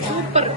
Super.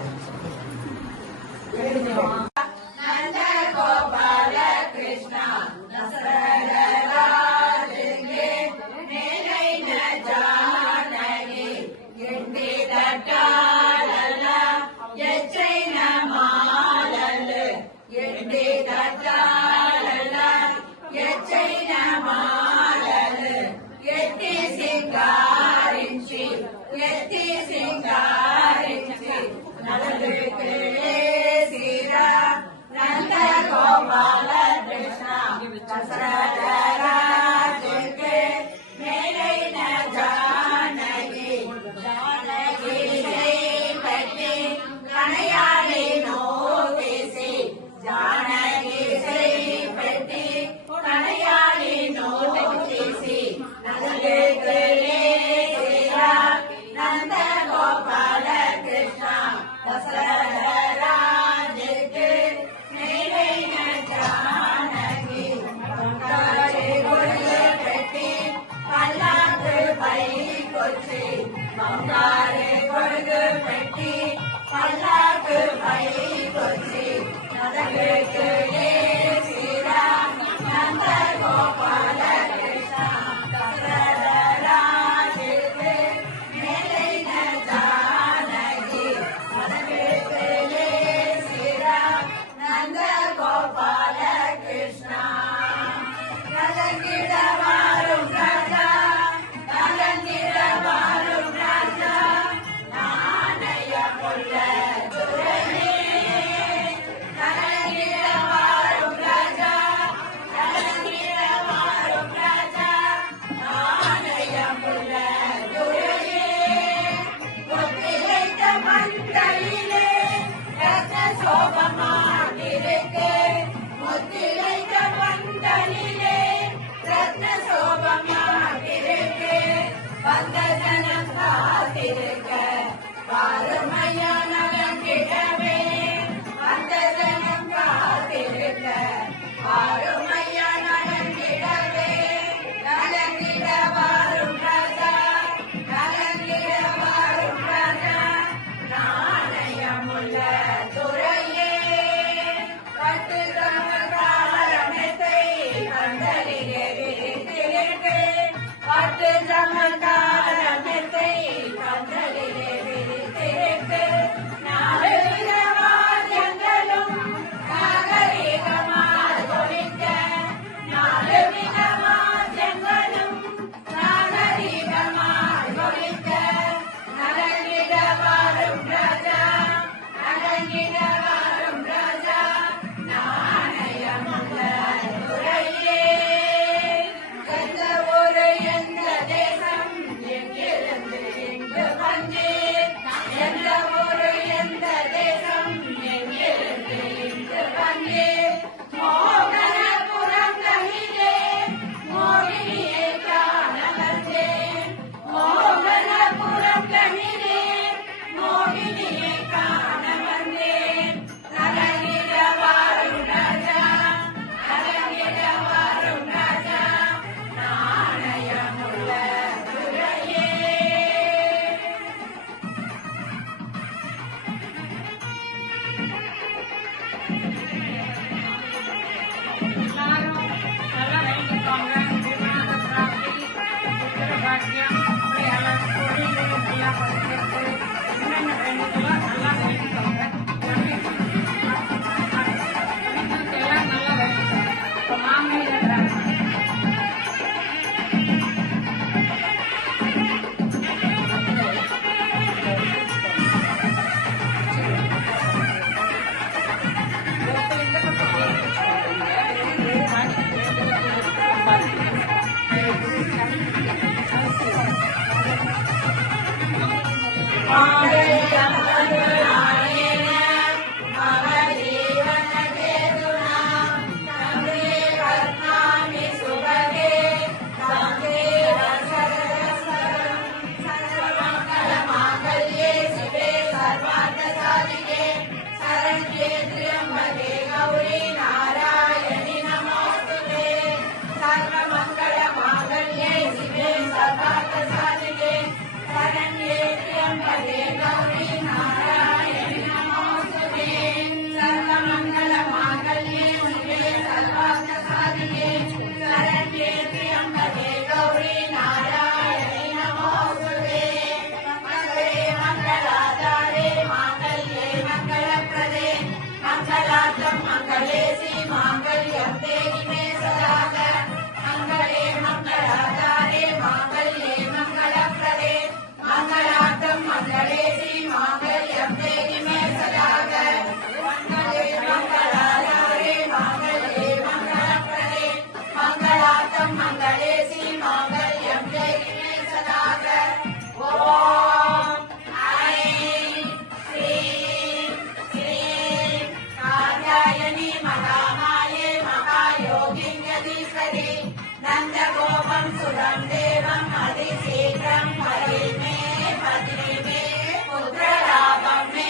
सुरं देवं अतिशीघ्रं परिमे पत्नी मे पुत्रलाभं मे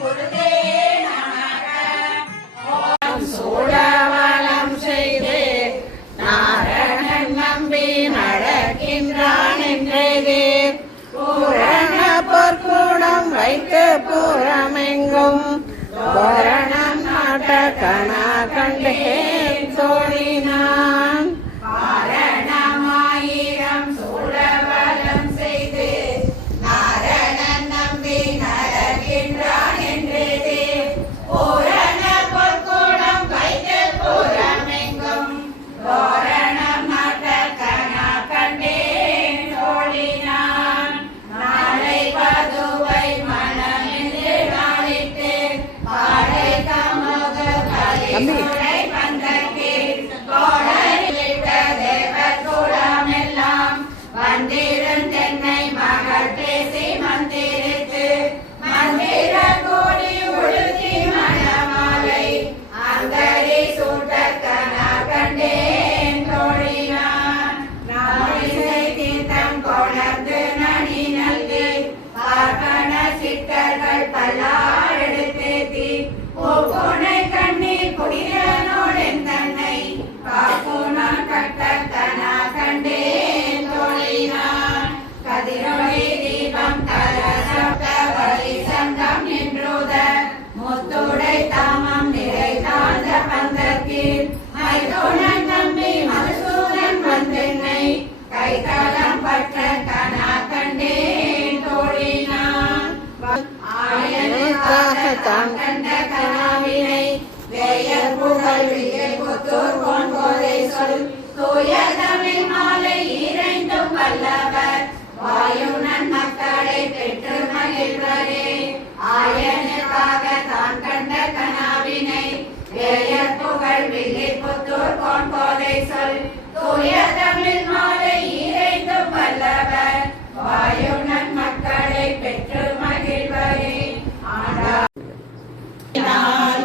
गुरुदे नमः ஓம் சூழவலம் செய்து நாரணன் நம்பி நடக்கின்றான் என்றது பூரண பொற்கூடம் வைத்து பூரமெங்கும் தோரணம் நாட்ட கணா கண்டேன் தோழினான் பாரணமாயிரம் சூழவலம் செய்து நாரணன் நம்பி நடக்கின்றான் என்றது பூரண பொற்கூடம் வைத்து பூரமெங்கும் தோரணம் நாட்ட கணா கண்டேன் தோழினான் நாளை பதுவை மனமென்று நாளிட்டு பாடை கமக கலிசுரை பந்தத்தில் கோடலிட்ட தேவர் கூடமெல்லாம் வந்திருந்தென்னை மகள் பேசி மந்திரித்து மந்திர கூடி உடுத்தி மணமாலை அங்கரி சூட்டக்கனா கண்டேன் தோழினான் நாளிசை தீர்த்தம் கொணர்ந்து நனி நல்கி பார்ப்பன சித்தர்கள் பல்லார் எடுத்தேத்தி பூனை கண்ணீர் குடியனோடன் தன்னை காப்புனான் கட்டக்கனா கண்டேன் தோழினான் கதிரொளி தீபம் கலசப்த வழி சங்கம் நின்றுத முத்துடை தாமம் நிறை தாழ்ந்த பந்தத்தில் மைதுனன் நம்பி மதுசூதன் வந்தென்னை கைதளம் பற்ற கனா கண்டேன் தோழினான் ஆயனுக்காக தான் கண்ட கனாவினை வேயர் புகழ் விஜய புத்தூர் போதை சொல் தூய தமிழ் மாலை இறைந்தும் வல்லவர் வாயுனன் மக்களை பெற்று மகிழ்வரே ஆயனுக்காக தான் கண்ட கனாவினை வேயர் புகழ் விஜய புத்தூர் போதை சொல் தூய தமிழ் மாலை இறைந்தும் வல்லவர் வாயுனன் மக்களை பெற்று மகிழ்வரே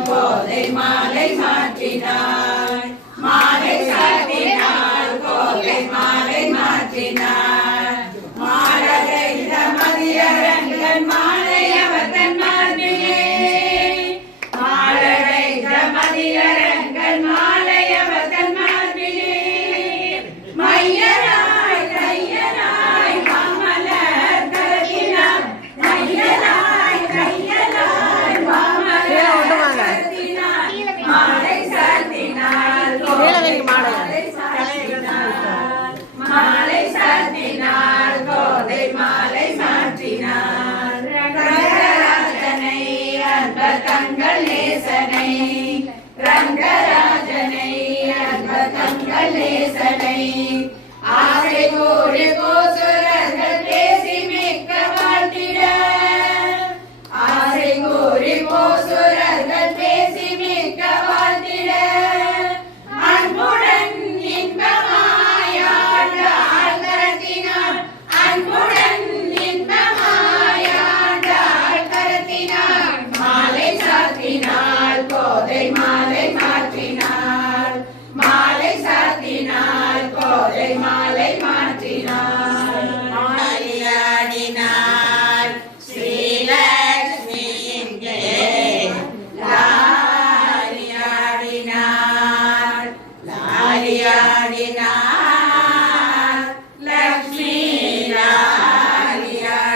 கோதை மாலை மாற்றினார் மாலை சாத்தினார் கோதை மாலை மாற்றினார் மாலை மதியரங்கன் மாலை அவதன் மாற்றியே மாலை மதியரங்கன் மாலை அவதன் மாற்றியே மையனாய் கையனாய் மாமலர் கரத்தினார் மையனாய் கையனாய் மாமலர் கரத்தினார் மாலை சாத்தினார் மாலை சாத்தினார் கோதை மாலை மாற்றினார் ரங்கராஜனை அன்ப தங்கள் நேசனை ரங்கராஜனை அன்ப தங்கள் நேசனை ஆசை கூடி கோசுரர்கள் பேசி மிக்க வாழ்த்திட ஆசை கூறி கோசுரர்கள் பேசி மிக்க வாழ்த்திட அன்புடன் இன்பமாயாண்டாள் கரத்தினார் அன்புடன் இன்பமாயாண்டாள் கரத்தினார் மாலை சாத்தினாள் கோதை மாலை மாற்றினாள் மாலை சாத்தினாள் கோதை மாலை மாற்றினாள் ஆடினாள் ஸ்ரீலக்ஷ்மி இங்கே லாலியாடினாள் லாலியாடினாள் லக்ஷ்மி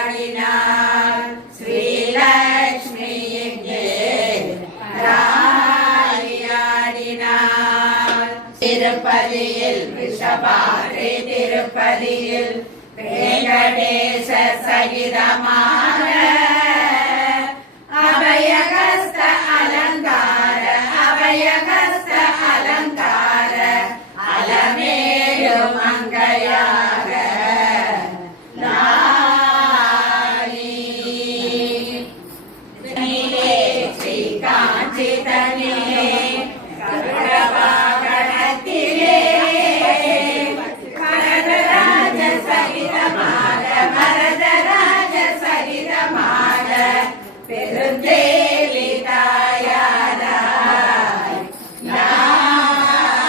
லாலியாடினாள் ஸ்ரீலக்ஷ்மி இங்கே லாலியாடினாள் திருப்பதியில் ரிஷபாத்ரி திருப்பதியில் வெங்கடேச சகிதமாக அபயகஸ்த அலங்கார அபயகஸ்த அலங்கார அலமேலு மங்கையாக லாலி ஸ்ரீ காஞ்சி தனியே கருடவாகனத்திலே வரதராஜ சகிதமாக வரதராஜ சகிதமாக பெருந்தேவி தாயாராய் லாலி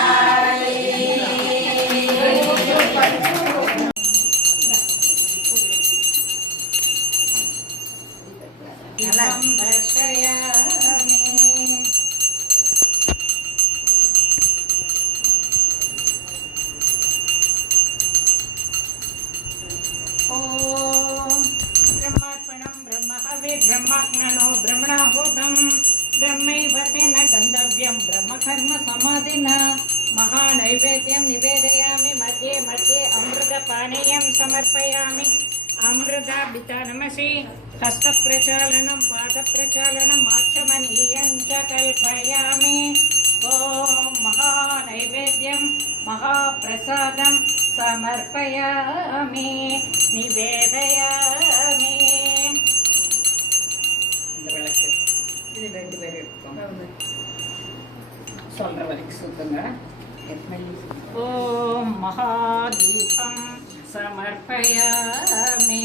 ब्रह्माग्नो ब्रह्मणाहूतं ब्रह्मैव तेन गन्तव्यं ब्रह्मकर्म समाधिना महानैवेद्यं निवेदयामि मध्ये मध्ये अमृतपानीयं समर्पयामि अमृताभितानमसि हस्तप्रचालनं पादप्रचालनम् आचमनीयं च कल्पयामि ॐ महानैवेद्यं महाप्रसादं समर्पयामि निवेदयामि இந்த விளக்கு இது ரெண்டு பேர் எடுத்துக்கோங்க சொல்ற வரைக்கும் சுத்துங்க ஓம் மகாதீபம் समर्पयामि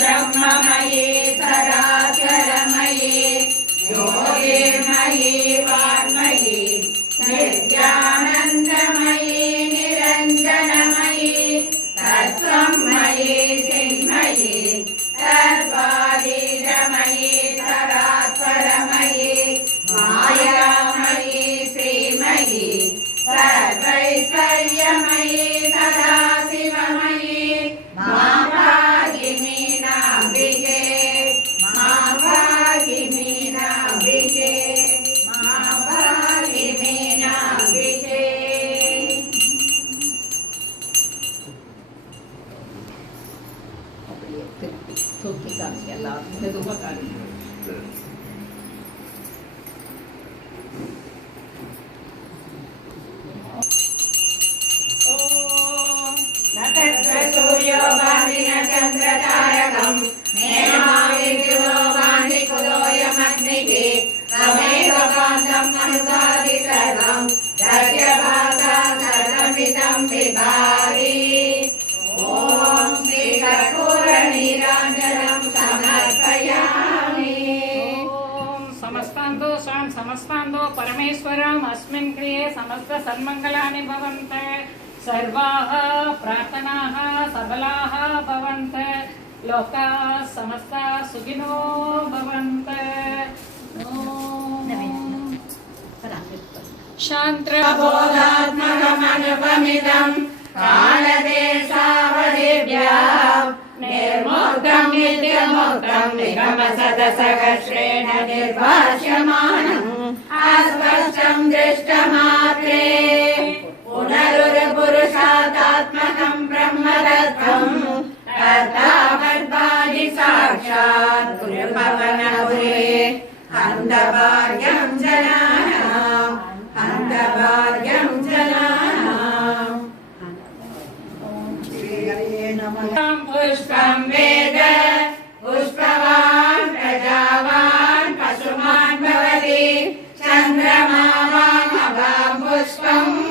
ब्रह्ममयी सदाचरमयी योगिर्मयी वाग्मयी नित्यानन्दमयी निरञ्जनमयी तत्त्वमयी चिन्मयी तद्वादीजमयी परात्परमयी मायामयी श्रीमयी सर्वैश्वर्यमयी सदाशिवमयी माभागिनीनाम्बिके माभागिनीनाम्बिके माभागिनीनाम्बिके அப்படியே திருப்பி தூக்கி காமிச்சு எல்லாரும் மெதுவாக காமிச்சு सूर्यो वान्दिन चन्द्रतारकं मेघमालिद्युतो वान्दिकुलोऽयमग्निः तमेव कान्तम् अनुभाति सर्वं तस्य भासा सर्वमिदं विभाति ॐ श्रीकर्पूरनीराञ्जनं समर्पयामि समस्तान्दो परमेश्वरम् अस्मिन् क्रिये समस्त सन्मङ्गलानि भवन्तु सर्वाः प्रार्थनाः सबलाः भवन्तु लोकाः समस्ताः सुखिनो भवन्तु शान्त्रबोधात्मकमनुपमिदं कालदेशावधिभ्यां निर्मुक्तं नित्यमुक्तं निगमसदसहस्रेण निर्भाष्यमाणम् अस्पष्टं दृष्टमात्रे पुनरुर्पुरुषादात्मकं ब्रह्मतत्त्वं तत्तावद्वादि साक्षात् गुरुभवनपुरे हन्तभाग्यं जनानाम् हन्तभाग्यं जनानाम् पुष्पं वेद पुष्पवान् प्रजावान् पशुमान् भवति चन्द्रमा वामभां पुष्पम्